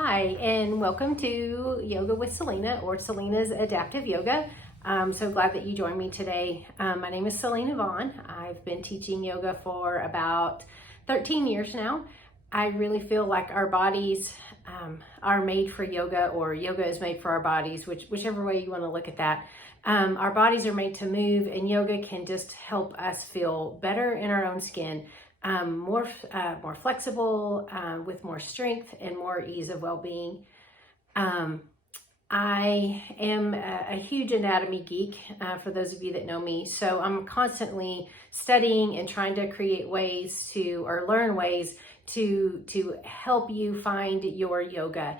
Hi, and welcome to Yoga with Selena, or Selena's Adaptive Yoga. I'm so glad that you joined me today. My name is Selena Vaughn. I've been teaching yoga for about 13 years now. I really feel like our bodies are made for yoga, or yoga is made for our bodies, whichever way you want to look at that. Our bodies are made to move, and yoga can just help us feel better in our own skin. More flexible, with more strength and more ease of well-being. I am a huge anatomy geek, for those of you that know me. So I'm constantly studying and trying to create ways to, or learn ways to help you find your yoga.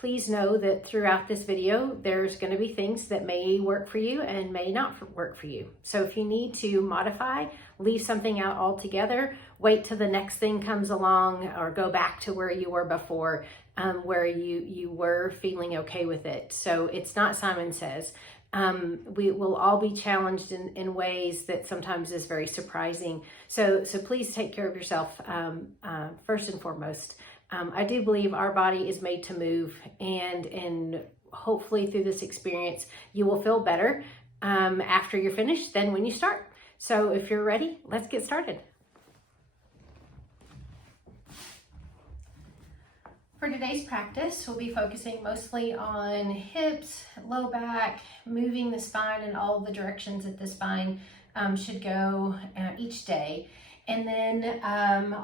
Please know that throughout this video, there's going to be things that may work for you and may not work for you. So if you need to modify, leave something out altogether, wait till the next thing comes along, or go back to where you were before, where you were feeling okay with it. So it's not Simon Says. We will all be challenged in ways that sometimes is very surprising. So please take care of yourself, first and foremost. I do believe our body is made to move, and hopefully through this experience, you will feel better after you're finished than when you start. So if you're ready, let's get started. For today's practice, we'll be focusing mostly on hips, low back, moving the spine in all the directions that the spine should go each day. And then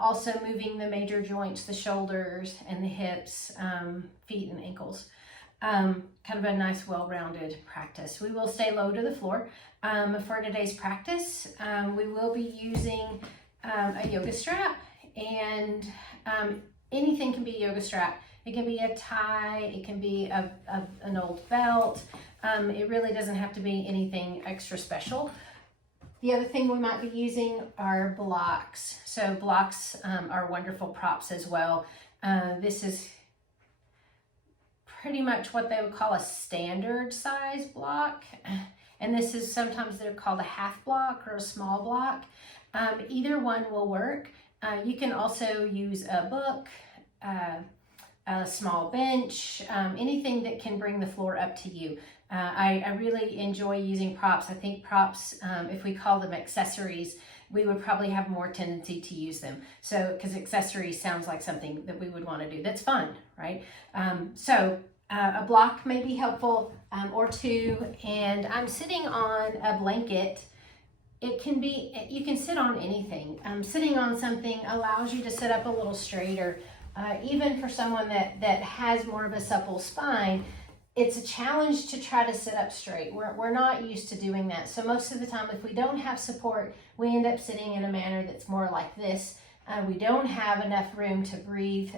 also moving the major joints, the shoulders and the hips, feet and ankles. Kind of a nice, well-rounded practice. We will stay low to the floor. For today's practice, we will be using a yoga strap, and anything can be a yoga strap. It can be a tie, it can be an old belt. It really doesn't have to be anything extra special. The other thing we might be using are blocks. So blocks are wonderful props as well. This is pretty much what they would call a standard size block. And this is, sometimes they're called a half block or a small block. Either one will work. You can also use a book, a small bench, anything that can bring the floor up to you. I really enjoy using props. I think props, if we call them accessories, we would probably have more tendency to use them. So, because accessories sounds like something that we would want to do. That's fun, right? A block may be helpful, or two. And I'm sitting on a blanket. It can be, you can sit on anything. Sitting on something allows you to sit up a little straighter. Even for someone that has more of a supple spine, it's a challenge to try to sit up straight. We're not used to doing that. So most of the time, if we don't have support, we end up sitting in a manner that's more like this. We don't have enough room to breathe,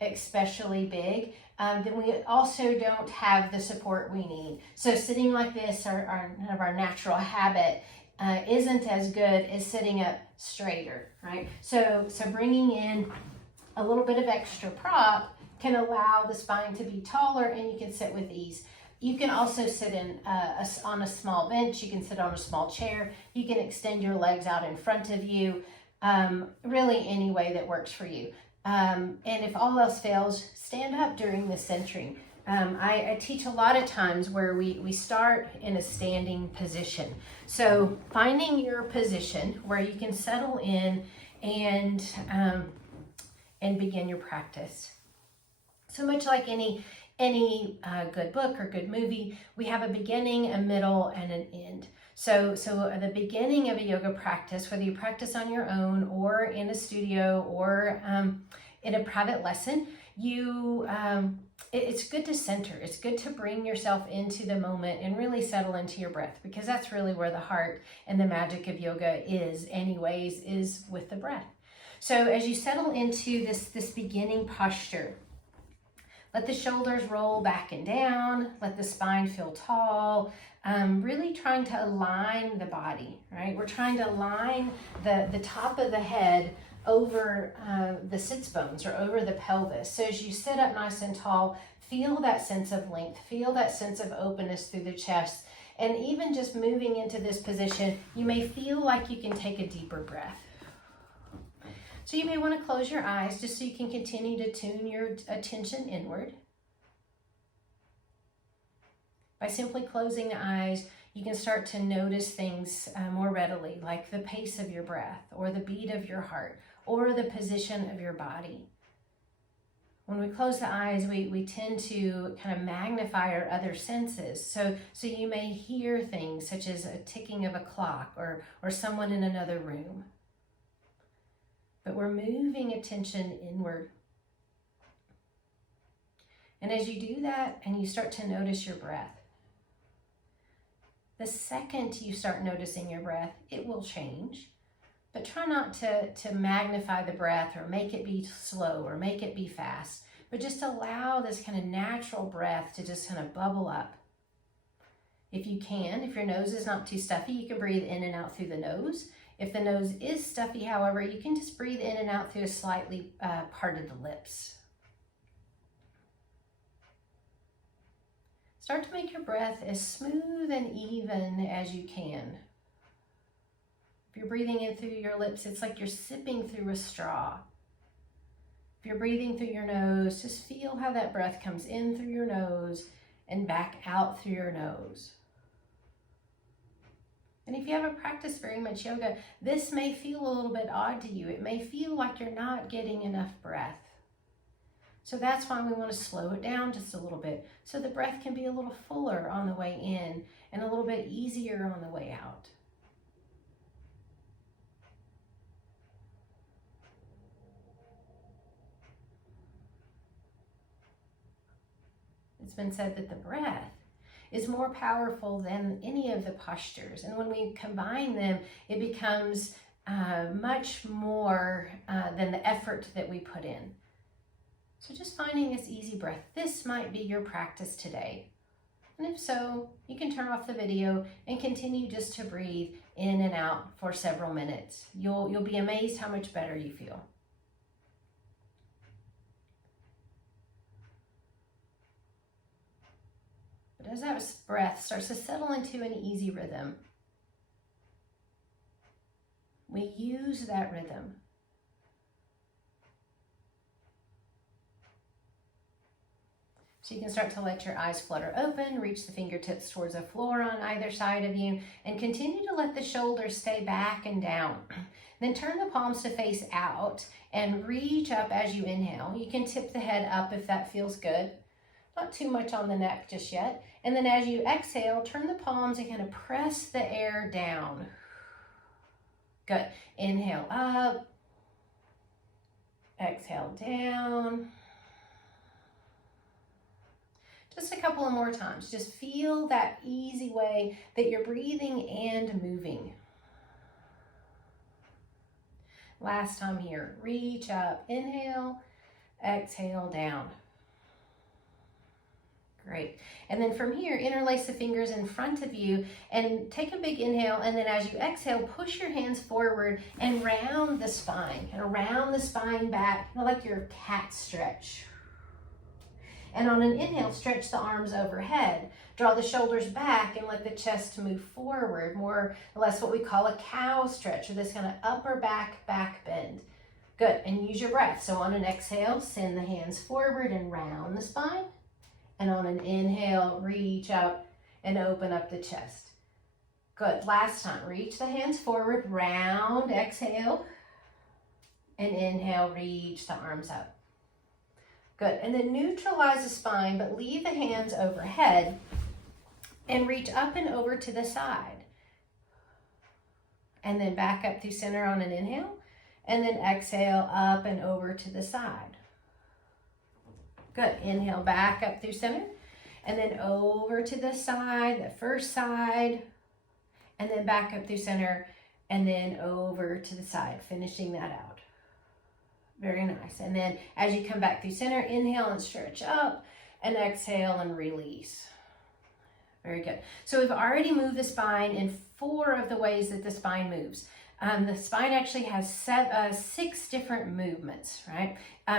especially big. Then we also don't have the support we need. So sitting like this, our natural habit, isn't as good as sitting up straighter, right? So bringing in a little bit of extra prop can allow the spine to be taller, and you can sit with ease. You can also sit on a small bench. You can sit on a small chair. You can extend your legs out in front of you. Really any way that works for you. And if all else fails, stand up during the centering. I teach a lot of times where we start in a standing position. So finding your position where you can settle in and begin your practice. So much like any good book or good movie, we have a beginning, a middle, and an end. So at the beginning of a yoga practice, whether you practice on your own or in a studio or in a private lesson, it's good to center. It's good to bring yourself into the moment and really settle into your breath, because that's really where the heart and the magic of yoga is anyways, is with the breath. So as you settle into this beginning posture, let the shoulders roll back and down, let the spine feel tall, really trying to align the body, right? We're trying to align the top of the head over the sits bones or over the pelvis. So as you sit up nice and tall, feel that sense of length, feel that sense of openness through the chest. And even just moving into this position, you may feel like you can take a deeper breath. So you may want to close your eyes just so you can continue to tune your attention inward. By simply closing the eyes, you can start to notice things more readily, like the pace of your breath, or the beat of your heart, or the position of your body. When we close the eyes, we tend to kind of magnify our other senses. So you may hear things such as a ticking of a clock or someone in another room. But we're moving attention inward. And as you do that and you start to notice your breath, the second you start noticing your breath, it will change. But try not to magnify the breath or make it be slow or make it be fast. But just allow this kind of natural breath to just kind of bubble up. If you can, if your nose is not too stuffy, you can breathe in and out through the nose. If the nose is stuffy, however, you can just breathe in and out through a slightly parted the lips. Start to make your breath as smooth and even as you can. If you're breathing in through your lips, it's like you're sipping through a straw. If you're breathing through your nose, just feel how that breath comes in through your nose and back out through your nose. And if you haven't practiced very much yoga, this may feel a little bit odd to you. It may feel like you're not getting enough breath. So that's why we want to slow it down just a little bit, so the breath can be a little fuller on the way in and a little bit easier on the way out. It's been said that the breath is more powerful than any of the postures. And when we combine them, it becomes much more than the effort that we put in. So just finding this easy breath. This might be your practice today. And if so, you can turn off the video and continue just to breathe in and out for several minutes. You'll be amazed how much better you feel. But as that breath starts to settle into an easy rhythm, we use that rhythm. So you can start to let your eyes flutter open, reach the fingertips towards the floor on either side of you, and continue to let the shoulders stay back and down. Then turn the palms to face out and reach up as you inhale. You can tip the head up if that feels good. Not too much on the neck just yet. And then as you exhale, turn the palms and kind of press the air down. Good. Inhale up. Exhale down. Just a couple of more times. Just feel that easy way that you're breathing and moving. Last time here. Reach up. Inhale. Exhale down. Great. And then from here, interlace the fingers in front of you and take a big inhale. And then as you exhale, push your hands forward and round the spine. And around the spine back, like your cat stretch. And on an inhale, stretch the arms overhead. Draw the shoulders back and let the chest move forward. More or less what we call a cow stretch, or this kind of upper back bend. Good. And use your breath. So on an exhale, send the hands forward and round the spine. And on an inhale, reach up and open up the chest. Good. Last time, reach the hands forward, round, exhale. And inhale, reach the arms up. Good. And then neutralize the spine, but leave the hands overhead and reach up and over to the side. And then back up through center on an inhale. And then exhale up and over to the side. Good. Inhale back up through center. And then over to the side, the first side. And then back up through center. And then over to the side, finishing that out. Very nice. And then as you come back through center, inhale and stretch up, and exhale and release. Very good. So we've already moved the spine in 4 of the ways that the spine moves. The spine actually has 6 different movements, right?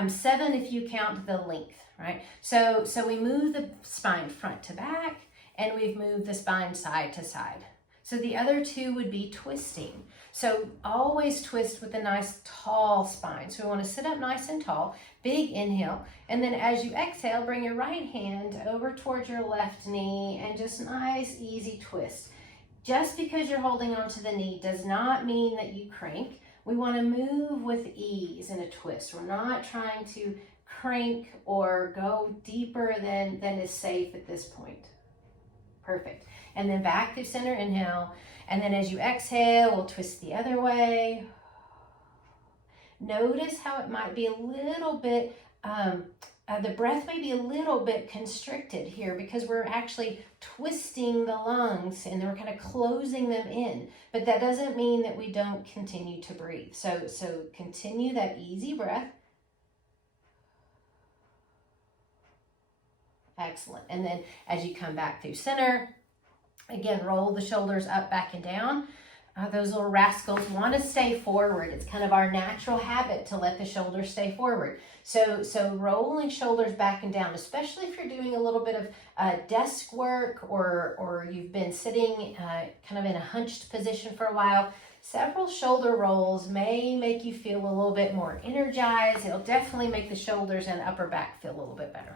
7 if you count the length, right? So we move the spine front to back, and we've moved the spine side to side. So the other two would be twisting. So always twist with a nice tall spine. So we want to sit up nice and tall, big inhale. And then as you exhale, bring your right hand over towards your left knee and just nice, easy twist. Just because you're holding onto the knee does not mean that you crank. We want to move with ease in a twist. We're not trying to crank or go deeper than is safe at this point. Perfect. And then back through center, inhale. And then as you exhale, we'll twist the other way. Notice how it might be a little bit, the breath may be a little bit constricted here because we're actually twisting the lungs and we're kind of closing them in. But that doesn't mean that we don't continue to breathe. So continue that easy breath. Excellent. And then as you come back through center, again, roll the shoulders up, back, and down. Those little rascals want to stay forward. It's kind of our natural habit to let the shoulders stay forward. So rolling shoulders back and down, especially if you're doing a little bit of desk work or you've been sitting kind of in a hunched position for a while. Several shoulder rolls may make you feel a little bit more energized. It'll definitely make the shoulders and upper back feel a little bit better.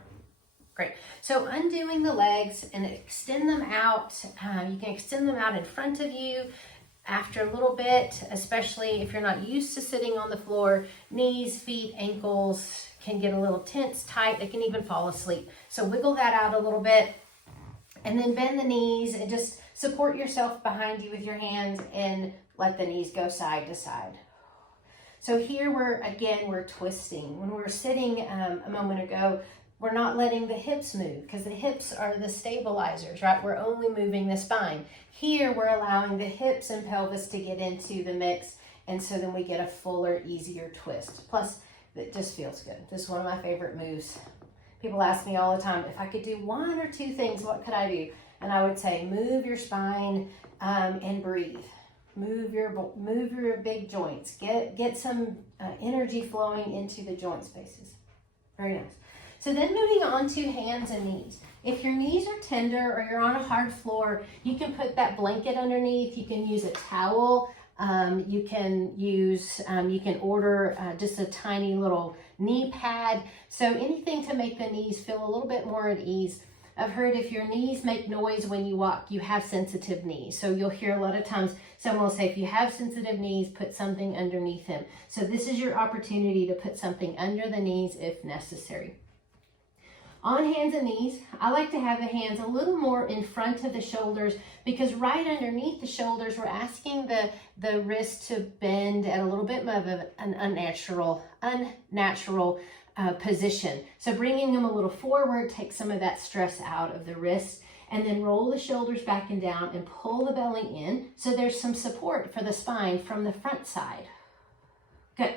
Great. So undoing the legs and extend them out. You can extend them out in front of you after a little bit, especially if you're not used to sitting on the floor. Knees, feet, ankles can get a little tense, tight. They can even fall asleep. So wiggle that out a little bit and then bend the knees and just support yourself behind you with your hands and let the knees go side to side. So here we're twisting. When we were sitting a moment ago, we're not letting the hips move because the hips are the stabilizers, right? We're only moving the spine. Here, we're allowing the hips and pelvis to get into the mix, and so then we get a fuller, easier twist. Plus, it just feels good. This is one of my favorite moves. People ask me all the time, if I could do one or two things, what could I do? And I would say, move your spine and breathe. Move your big joints. Get some energy flowing into the joint spaces. Very nice. So then moving on to hands and knees. If your knees are tender or you're on a hard floor, you can put that blanket underneath. You can use a towel. You can order just a tiny little knee pad. So anything to make the knees feel a little bit more at ease. I've heard if your knees make noise when you walk, you have sensitive knees. So you'll hear a lot of times someone will say, if you have sensitive knees, put something underneath them. So this is your opportunity to put something under the knees if necessary. On hands and knees, I like to have the hands a little more in front of the shoulders because right underneath the shoulders, we're asking the wrist to bend at a little bit of an unnatural position. So bringing them a little forward takes some of that stress out of the wrist, and then roll the shoulders back and down and pull the belly in so there's some support for the spine from the front side. Good.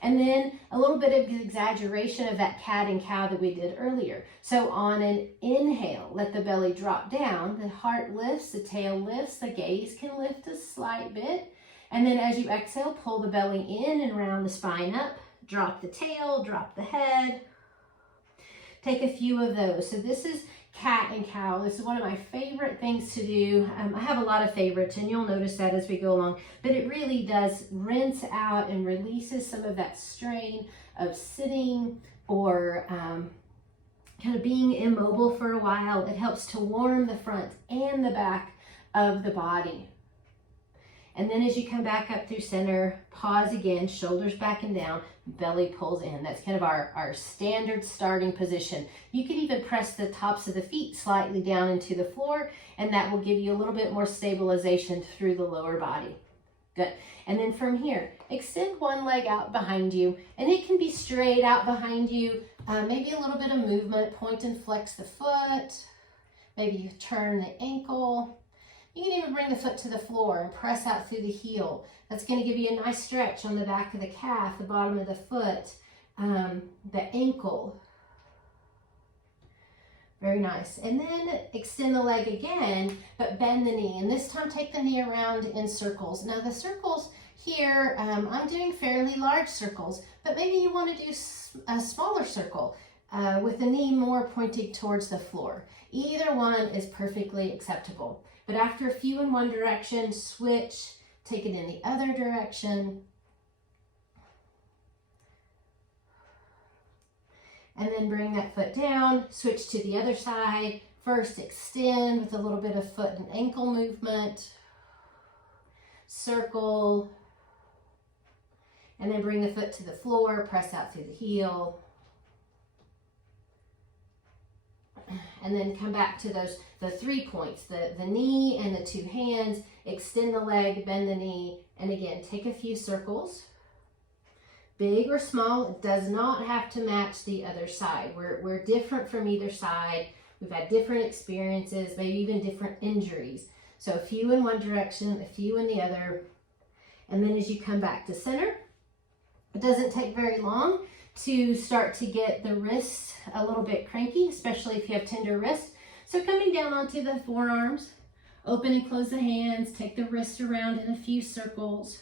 And then a little bit of exaggeration of that cat and cow that we did earlier. So on an inhale, let the belly drop down, the heart lifts, the tail lifts, the gaze can lift a slight bit. And then as you exhale, pull the belly in and round the spine up, drop the tail, drop the head. Take a few of those. So this is cat and cow. This is one of my favorite things to do. I have a lot of favorites and you'll notice that as we go along, but it really does rinse out and releases some of that strain of sitting or kind of being immobile for a while. It helps to warm the front and the back of the body. And then as you come back up through center, pause again, shoulders back and down, belly pulls in. That's kind of our standard starting position. You can even press the tops of the feet slightly down into the floor, and that will give you a little bit more stabilization through the lower body. Good. And then from here, extend one leg out behind you, and it can be straight out behind you. Maybe a little bit of movement, point and flex the foot. Maybe you turn the ankle. You can even bring the foot to the floor and press out through the heel. That's going to give you a nice stretch on the back of the calf, the bottom of the foot, the ankle. Very nice. And then extend the leg again, but bend the knee. And this time take the knee around in circles. Now the circles here, I'm doing fairly large circles, but maybe you want to do a smaller circle with the knee more pointed towards the floor. Either one is perfectly acceptable. But after a few in one direction, switch, take it in the other direction. And then bring that foot down, switch to the other side. First, extend with a little bit of foot and ankle movement. Circle. And then bring the foot to the floor, press out through the heel. And then come back to the 3 points, the knee and the 2 hands. Extend the leg, bend the knee, and again, take a few circles. Big or small, it does not have to match the other side. We're different from either side. We've had different experiences, maybe even different injuries. So a few in one direction, a few in the other. And then as you come back to center, it doesn't take very long to start to get the wrists a little bit cranky, especially if you have tender wrists. So coming down onto the forearms, open and close the hands, take the wrist around in a few circles.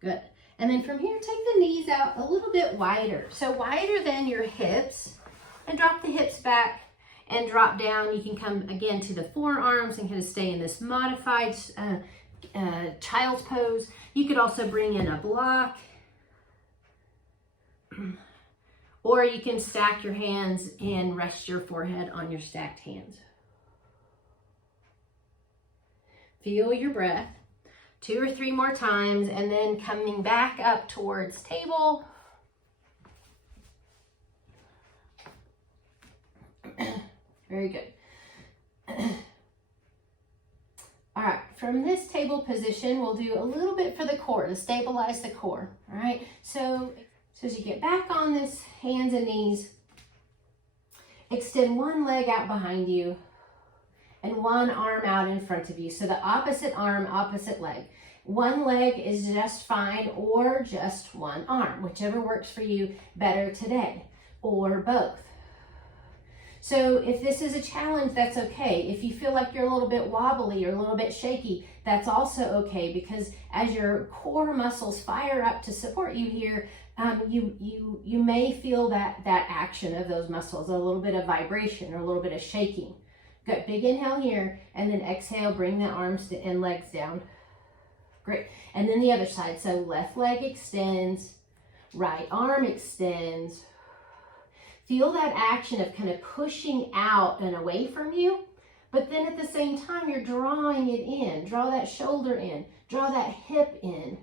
Good. And then from here, take the knees out a little bit wider. So wider than your hips, and drop the hips back and drop down. You can come again to the forearms and kind of stay in this modified child's pose. You could also bring in a block, or you can stack your hands and rest your forehead on your stacked hands. Feel your breath 2 or 3 more times, and then coming back up towards table. Very good. All right, from this table position, we'll do a little bit for the core to stabilize the core. All right, so as you get back on this hands and knees, extend one leg out behind you and one arm out in front of you. So the opposite arm, opposite leg. One leg is just fine, or just one arm, whichever works for you better today, or both. So if this is a challenge, that's okay. If you feel like you're a little bit wobbly or a little bit shaky, that's also okay, because as your core muscles fire up to support you here, you may feel that action of those muscles, a little bit of vibration or a little bit of shaking. Good, big inhale here, and then exhale, bring the arms and legs down. Great, and then the other side. So left leg extends, right arm extends. Feel that action of kind of pushing out and away from you, but then at the same time, you're drawing it in. Draw that shoulder in, draw that hip in.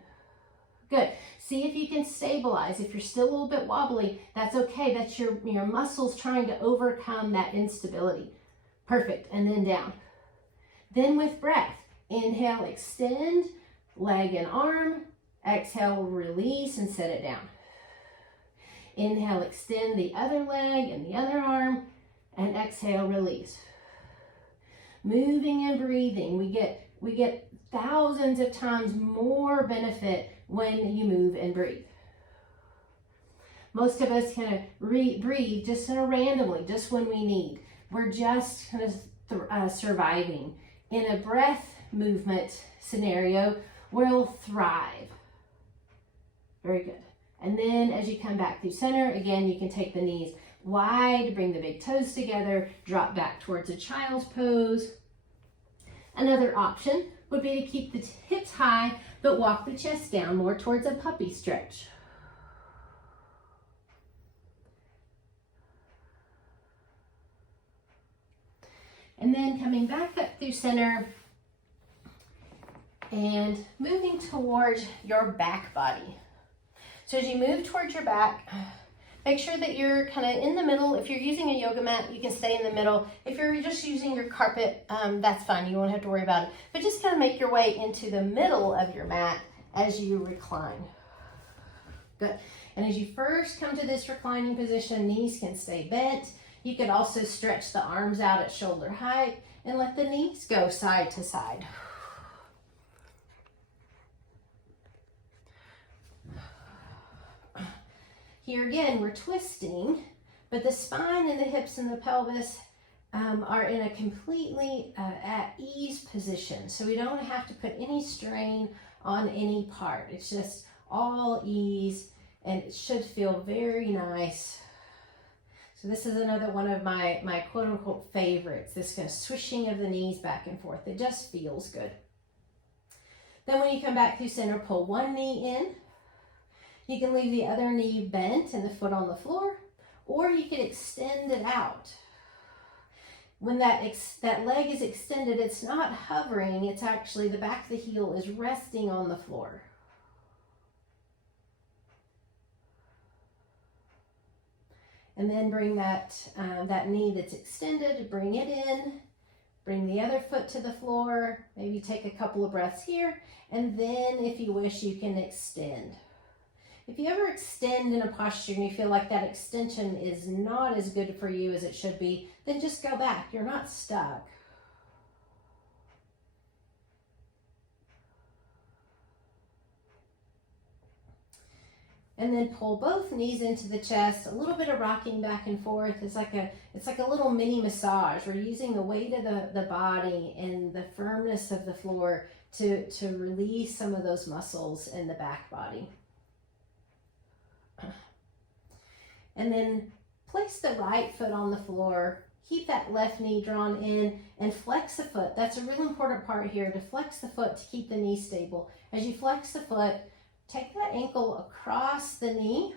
Good. See if you can stabilize. If you're still a little bit wobbly, that's okay. That's your muscles trying to overcome that instability. Perfect. And then down. Then with breath, inhale, extend, leg and arm. Exhale, release and set it down. Inhale, extend the other leg and the other arm, and exhale, release. Moving and breathing. We get thousands of times more benefit when you move and breathe. Most of us kind of breathe just sort of randomly, just when we need. We're just kind of surviving. In a breath movement scenario, we'll thrive. Very good. And then as you come back through center, again, you can take the knees wide, bring the big toes together, drop back towards a child's pose. Another option would be to keep the hips high, but walk the chest down more towards a puppy stretch. And then coming back up through center and moving towards your back body. So as you move towards your back, make sure that you're kind of in the middle. If you're using a yoga mat, you can stay in the middle. If you're just using your carpet, that's fine. You won't have to worry about it. But just kind of make your way into the middle of your mat as you recline. Good. And as you first come to this reclining position, knees can stay bent. You could also stretch the arms out at shoulder height and let the knees go side to side. Here again, we're twisting, but the spine and the hips and the pelvis are in a completely at ease position. So we don't have to put any strain on any part. It's just all ease, and it should feel very nice. So this is another one of my quote unquote favorites, this kind of swishing of the knees back and forth. It just feels good. Then when you come back through center, pull one knee in. You can leave the other knee bent and the foot on the floor, or you can extend it out. When that leg is extended, it's not hovering, it's actually the back of the heel is resting on the floor. And then bring that knee that's extended, bring it in, bring the other foot to the floor, maybe take a couple of breaths here, and then if you wish, you can extend. If you ever extend in a posture and you feel like that extension is not as good for you as it should be, then just go back. You're not stuck. And then pull both knees into the chest. A little bit of rocking back and forth. It's like a little mini massage. We're using the weight of the body and the firmness of the floor to release some of those muscles in the back body. And then place the right foot on the floor. Keep that left knee drawn in and flex the foot. That's a real important part here, to flex the foot to keep the knee stable. As you flex the foot, take that ankle across the knee.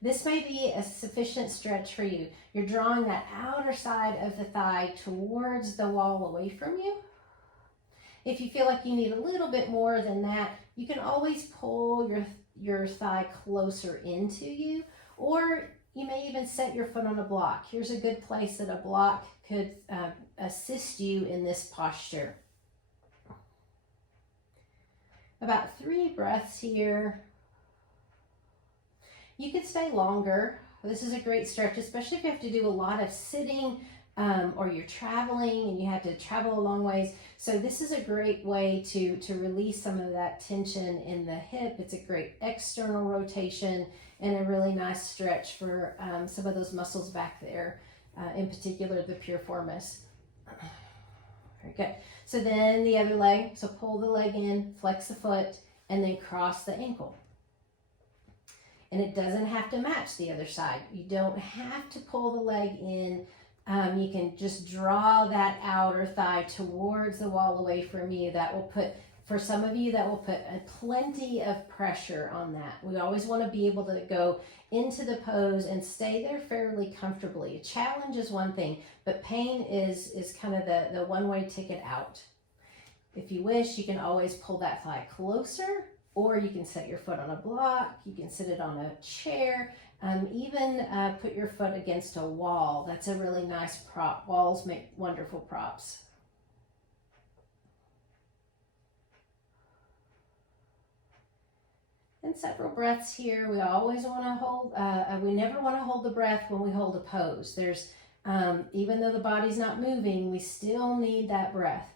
This may be a sufficient stretch for you. You're drawing that outer side of the thigh towards the wall away from you. If you feel like you need a little bit more than that, you can always pull your thigh closer into you, or you may even set your foot on a block. Here's a good place that a block could assist you in this posture. About 3 breaths here. You could stay longer. This is a great stretch, especially if you have to do a lot of sitting or you're traveling and you have to travel a long ways. So this is a great way to release some of that tension in the hip. It's a great external rotation and a really nice stretch for some of those muscles back there, in particular the piriformis. Very good. So then the other leg, so pull the leg in, flex the foot, and then cross the ankle. And it doesn't have to match the other side. You don't have to pull the leg in. You can just draw that outer thigh towards the wall away from you. That will put, for some of you, that will put plenty of pressure on that. We always want to be able to go into the pose and stay there fairly comfortably. A challenge is one thing, but pain is kind of the one-way ticket out. If you wish, you can always pull that thigh closer, or you can set your foot on a block, you can sit it on a chair, even put your foot against a wall. That's a really nice prop. Walls make wonderful props. And several breaths here. We always want to hold, we never want to hold the breath when we hold a pose. There's, even though the body's not moving, we still need that breath.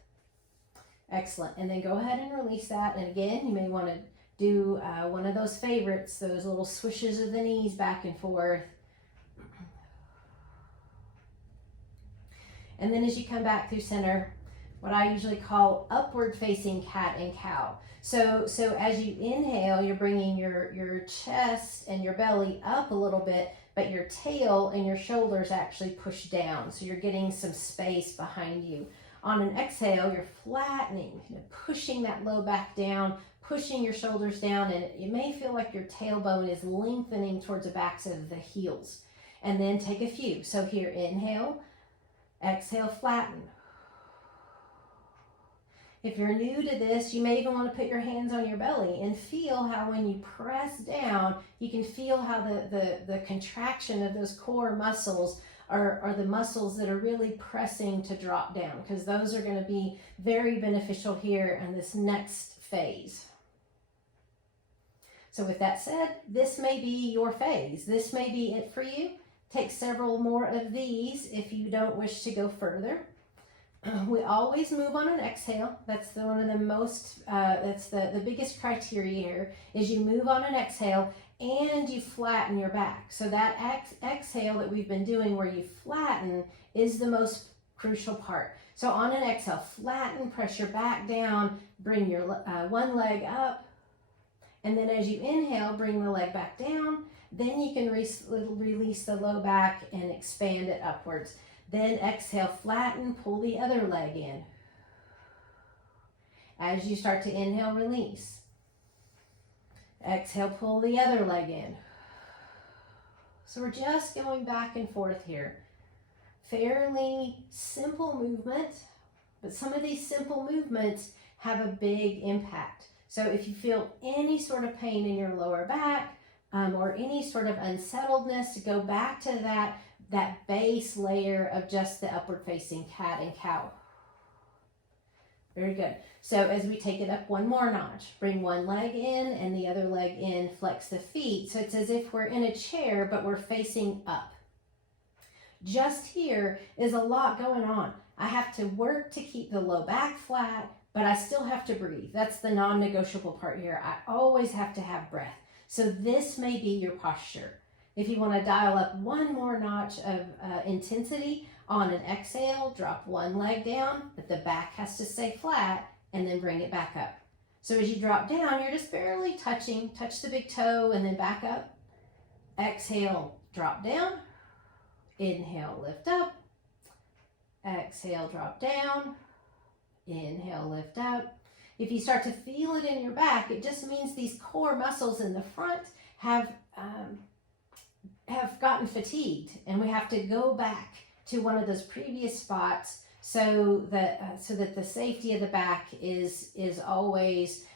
Excellent. And then go ahead and release that. And again, you may want to do one of those favorites, those little swishes of the knees back and forth. And then as you come back through center, what I usually call upward facing cat and cow. So as you inhale, you're bringing your chest and your belly up a little bit, but your tail and your shoulders actually push down. So you're getting some space behind you. On an exhale, you're flattening, pushing that low back down, pushing your shoulders down, and you may feel like your tailbone is lengthening towards the backs of the heels. And then take a few. So here, inhale, exhale, flatten. If you're new to this, you may even want to put your hands on your belly and feel how when you press down, you can feel how the contraction of those core muscles are the muscles that are really pressing to drop down, because those are going to be very beneficial here in this next phase. So with that said, this may be your phase. This may be it for you. Take several more of these if you don't wish to go further. We always move on an exhale. That's one of the most, that's the biggest criteria here, is you move on an exhale and you flatten your back. So that exhale that we've been doing where you flatten is the most crucial part. So on an exhale, flatten, press your back down, bring your one leg up, And then as you inhale, bring the leg back down. Then you can release the low back and expand it upwards. Then exhale, flatten, pull the other leg in. As you start to inhale, release. Exhale, pull the other leg in. So we're just going back and forth here. Fairly simple movement, but some of these simple movements have a big impact. So if you feel any sort of pain in your lower back or any sort of unsettledness, go back to that base layer of just the upward facing cat and cow. Very good. So as we take it up one more notch, bring one leg in and the other leg in, flex the feet. So it's as if we're in a chair, but we're facing up. Just here is a lot going on. I have to work to keep the low back flat, but I still have to breathe. That's the non-negotiable part here. I always have to have breath. So this may be your posture. If you want to dial up one more notch of intensity, on an exhale, drop one leg down, but the back has to stay flat, and then bring it back up. So as you drop down, you're just barely touch the big toe, and then back up. Exhale, drop down. Inhale, lift up. Exhale, drop down. Inhale, lift up. If you start to feel it in your back, it just means these core muscles in the front have gotten fatigued, and we have to go back to one of those previous spots so that the safety of the back is always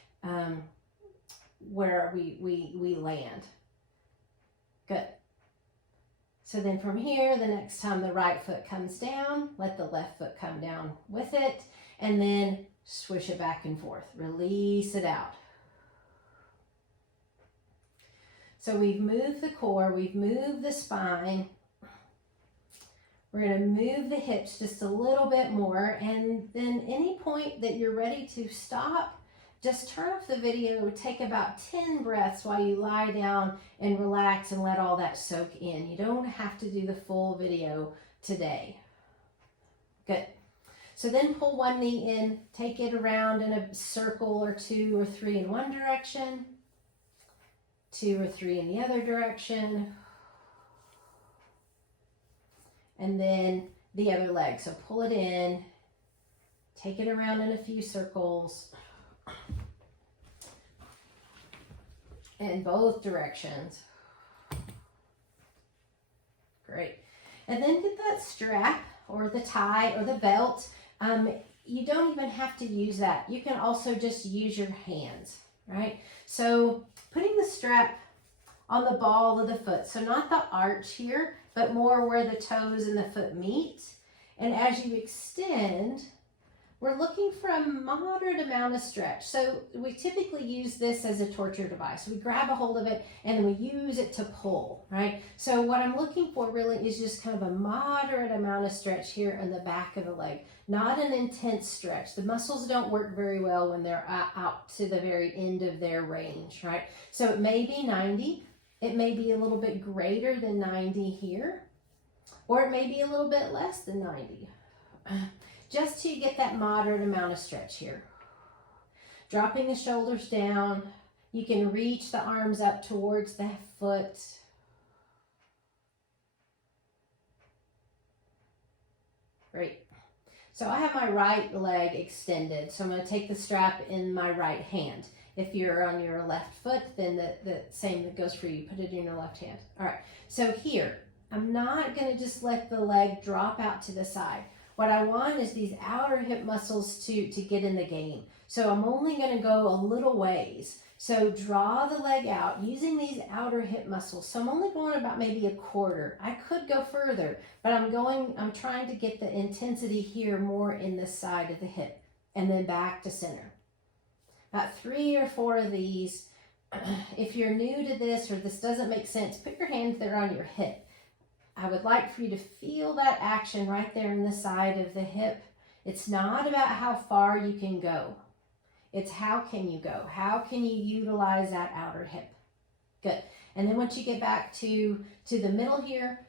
where we land. Good. So then from here, the next time the right foot comes down, let the left foot come down with it, and then swish it back and forth. Release it out. So we've moved the core, we've moved the spine. We're going to move the hips just a little bit more, and then any point that you're ready to stop, just turn off the video, take about 10 breaths while you lie down and relax and let all that soak in. You don't have to do the full video today. Good. So then pull one knee in, take it around in a circle or 2 or 3 in one direction, 2 or 3 in the other direction, and then the other leg. So pull it in, take it around in a few circles in both directions. Great. And then get that strap or the tie or the belt. You don't even have to use that. You can also just use your hands, right? So putting the strap on the ball of the foot, so not the arch here, but more where the toes and the foot meet. And as you extend, we're looking for a moderate amount of stretch. So we typically use this as a torture device. We grab a hold of it and then we use it to pull, right? So what I'm looking for really is just kind of a moderate amount of stretch here in the back of the leg, not an intense stretch. The muscles don't work very well when they're out to the very end of their range, right? So it may be 90. It may be a little bit greater than 90 here, or it may be a little bit less than 90. Just to get that moderate amount of stretch here. Dropping the shoulders down. You can reach the arms up towards the foot. Great. So I have my right leg extended, so I'm going to take the strap in my right hand. If you're on your left foot, then the same that goes for you. Put it in your left hand. All right, so here, I'm not going to just let the leg drop out to the side. What I want is these outer hip muscles to get in the game. So I'm only going to go a little ways. So draw the leg out using these outer hip muscles. So I'm only going about maybe a quarter. I could go further, but I'm trying to get the intensity here more in the side of the hip and then back to center. About 3 or 4 of these. If you're new to this or this doesn't make sense, put your hands there on your hip. I would like for you to feel that action right there in the side of the hip. It's not about how far you can go. It's how can you go? How can you utilize that outer hip? Good. And then once you get back to the middle here,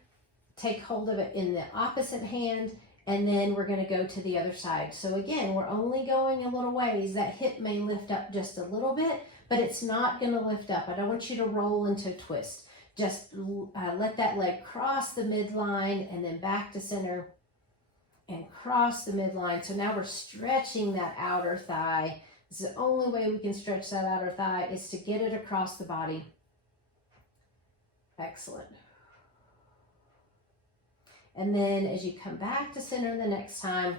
take hold of it in the opposite hand, and then we're going to go to the other side. So again, we're only going a little ways. That hip may lift up just a little bit, but it's not going to lift up. I don't want you to roll into a twist. Just let that leg cross the midline and then back to center and cross the midline. So now we're stretching that outer thigh. This is the only way we can stretch that outer thigh is to get it across the body. Excellent. And then as you come back to center the next time,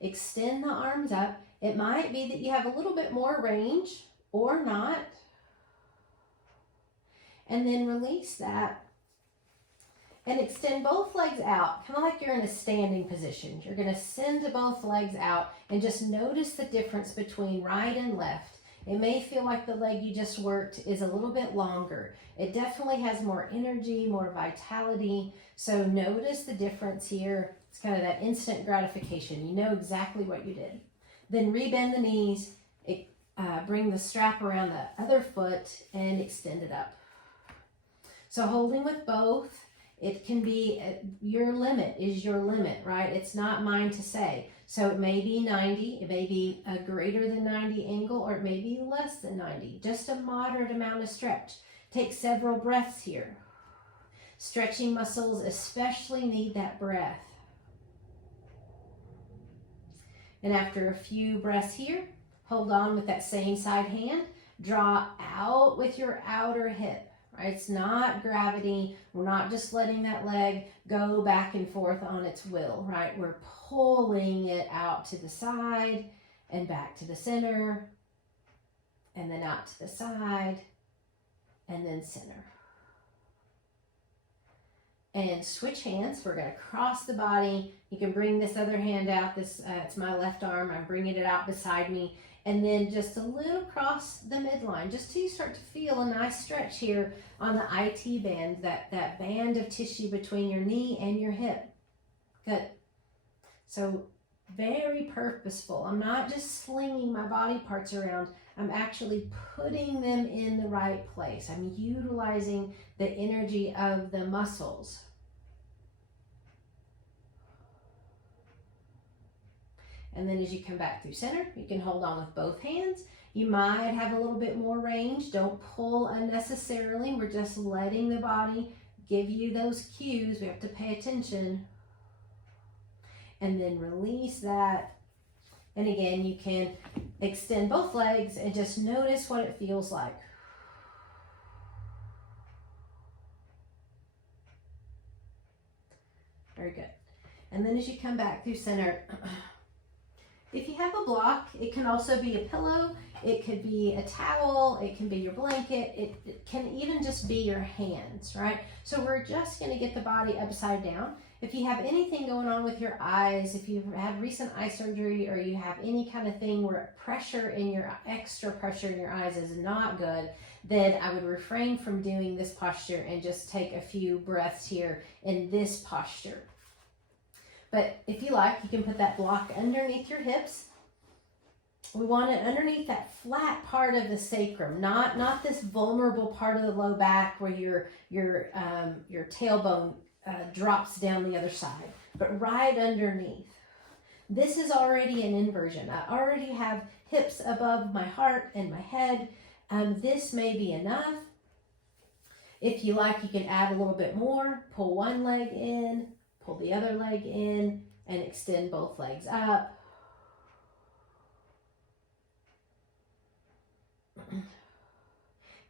extend the arms up. It might be that you have a little bit more range or not. And then release that and extend both legs out, kind of like you're in a standing position. You're going to send both legs out and just notice the difference between right and left. It may feel like the leg you just worked is a little bit longer. It definitely has more energy, more vitality. So notice the difference here. It's kind of that instant gratification. You know exactly what you did. Then rebend the knees, bring the strap around the other foot and extend it up. So holding with both, it can be, your limit is your limit, right? It's not mine to say. So it may be 90, it may be a greater than 90 angle, or it may be less than 90. Just a moderate amount of stretch. Take several breaths here. Stretching muscles especially need that breath. And after a few breaths here, hold on with that same side hand. Draw out with your outer hip. Right? It's not gravity. We're not just letting that leg go back and forth on its will, right? We're pulling it out to the side and back to the center, and then out to the side, and then center. And switch hands. We're going to cross the body. You can bring this other hand out. This it's my left arm. I'm bringing it out beside me. And then just a little across the midline, just till you start to feel a nice stretch here on the IT band, that band of tissue between your knee and your hip. Good. So very purposeful. I'm not just slinging my body parts around. I'm actually putting them in the right place. I'm utilizing the energy of the muscles. And then as you come back through center, you can hold on with both hands. You might have a little bit more range. Don't pull unnecessarily. We're just letting the body give you those cues. We have to pay attention. And then release that. And again, you can extend both legs and just notice what it feels like. Very good. And then as you come back through center, if you have a block, it can also be a pillow, it could be a towel, it can be your blanket, it can even just be your hands, right? So we're just going to get the body upside down. If you have anything going on with your eyes, if you've had recent eye surgery, or you have any kind of thing where extra pressure in your eyes is not good, then I would refrain from doing this posture and just take a few breaths here in this posture. But if you like, you can put that block underneath your hips. We want it underneath that flat part of the sacrum, not this vulnerable part of the low back where your tailbone drops down the other side, but right underneath. This is already an inversion. I already have hips above my heart and my head. This may be enough. If you like, you can add a little bit more. Pull one leg in, pull the other leg in, and extend both legs up.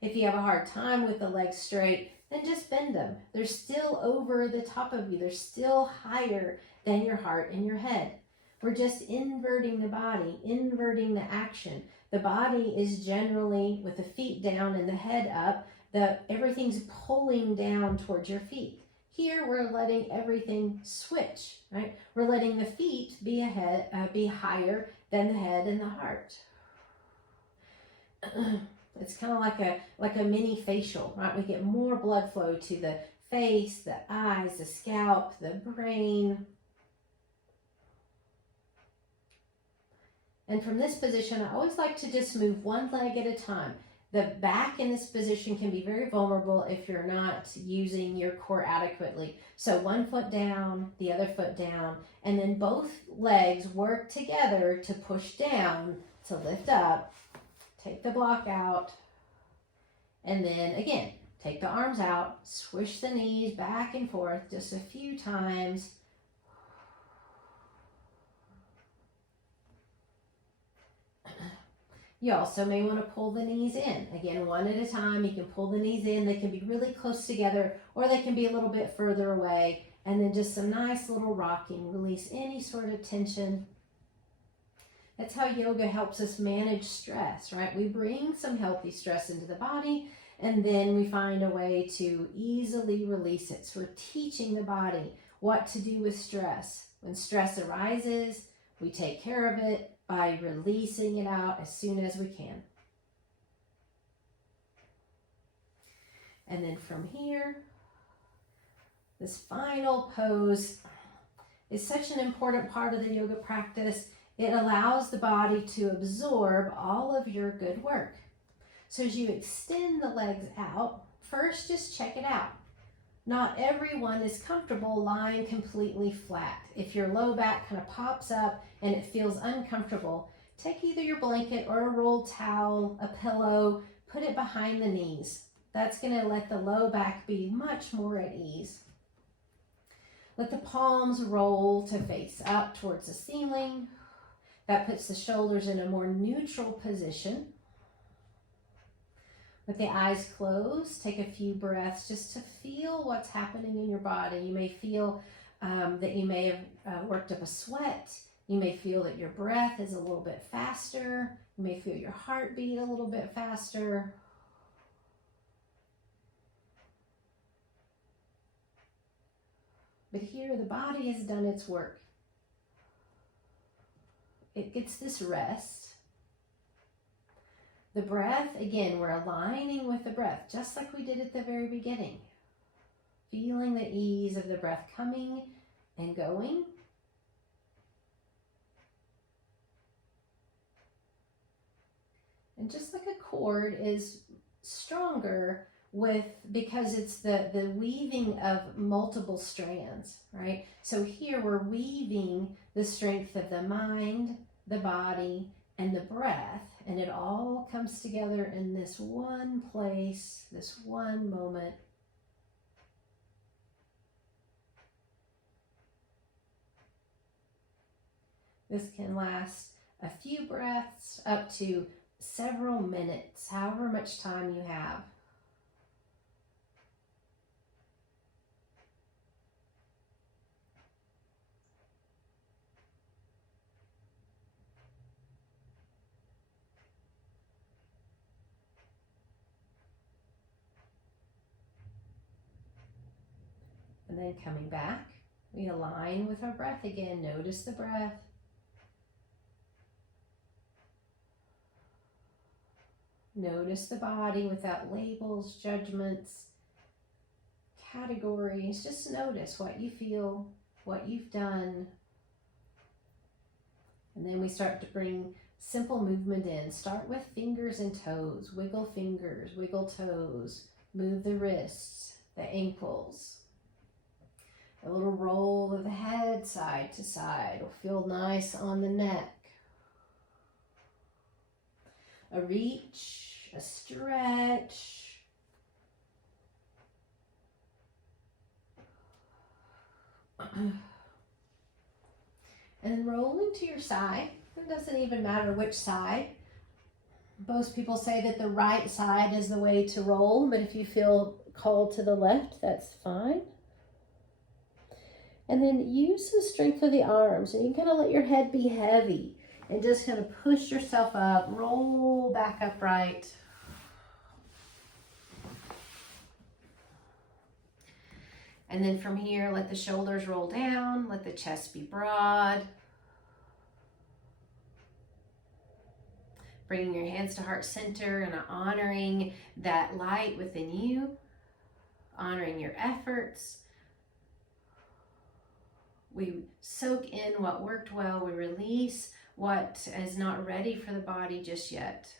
If you have a hard time with the legs straight, then just bend them. They're still over the top of you. They're still higher than your heart and your head. We're just inverting the body, inverting the action. The body is generally with the feet down and the head up. Everything's pulling down towards your feet. Here we're letting everything switch, right? We're letting the feet be higher than the head and the heart. It's kind of like a mini facial, right? We get more blood flow to the face, the eyes, the scalp, the brain. And from this position, I always like to just move one leg at a time. The back in this position can be very vulnerable if you're not using your core adequately. So one foot down, the other foot down, and then both legs work together to push down, to lift up, take the block out, and then again, take the arms out, swish the knees back and forth just a few times. You also may want to pull the knees in. Again, one at a time. You can pull the knees in. They can be really close together, or they can be a little bit further away. And then just some nice little rocking. Release any sort of tension. That's how yoga helps us manage stress, right? We bring some healthy stress into the body, and then we find a way to easily release it. So we're teaching the body what to do with stress. When stress arises, we take care of it by releasing it out as soon as we can. And then from here, this final pose is such an important part of the yoga practice. It allows the body to absorb all of your good work. So as you extend the legs out, first just check it out. Not everyone is comfortable lying completely flat. If your low back kind of pops up and it feels uncomfortable, take either your blanket or a rolled towel, a pillow, put it behind the knees. That's going to let the low back be much more at ease. Let the palms roll to face up towards the ceiling. That puts the shoulders in a more neutral position. With the eyes closed, take a few breaths just to feel what's happening in your body. You may feel that you may have worked up a sweat. You may feel that your breath is a little bit faster. You may feel your heartbeat a little bit faster. But here the body has done its work. It gets this rest. The breath, again, we're aligning with the breath, just like we did at the very beginning. Feeling the ease of the breath coming and going. And just like a cord is stronger because it's the weaving of multiple strands, right? So here we're weaving the strength of the mind, the body, and the breath, and it all comes together in this one place, this one moment. This can last a few breaths up to several minutes, however much time you have. And then coming back, we align with our breath again. Notice the breath. Notice the body without labels, judgments, categories. Just notice what you feel, what you've done. And then we start to bring simple movement in. Start with fingers and toes. Wiggle fingers, wiggle toes. Move the wrists, the ankles. A little roll of the head side to side will feel nice on the neck. A reach, a stretch. And then rolling to your side. It doesn't even matter which side. Most people say that the right side is the way to roll, but if you feel called to the left, that's fine. And then use the strength of the arms, and you can kind of let your head be heavy and just kind of push yourself up, roll back upright. And then from here, let the shoulders roll down, let the chest be broad. Bringing your hands to heart center and honoring that light within you, honoring your efforts. We soak in what worked well. We release what is not ready for the body just yet.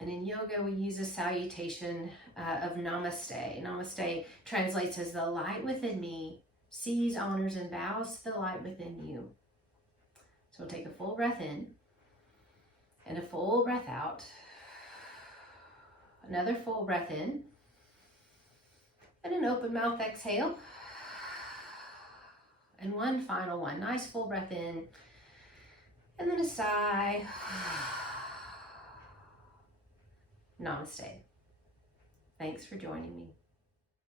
And in yoga, we use a salutation of Namaste. Namaste translates as the light within me sees, honors, and bows to the light within you. So we'll take a full breath in and a full breath out. Another full breath in and an open mouth exhale. And one final one. Nice full breath in and then a sigh. Namaste. Thanks for joining me.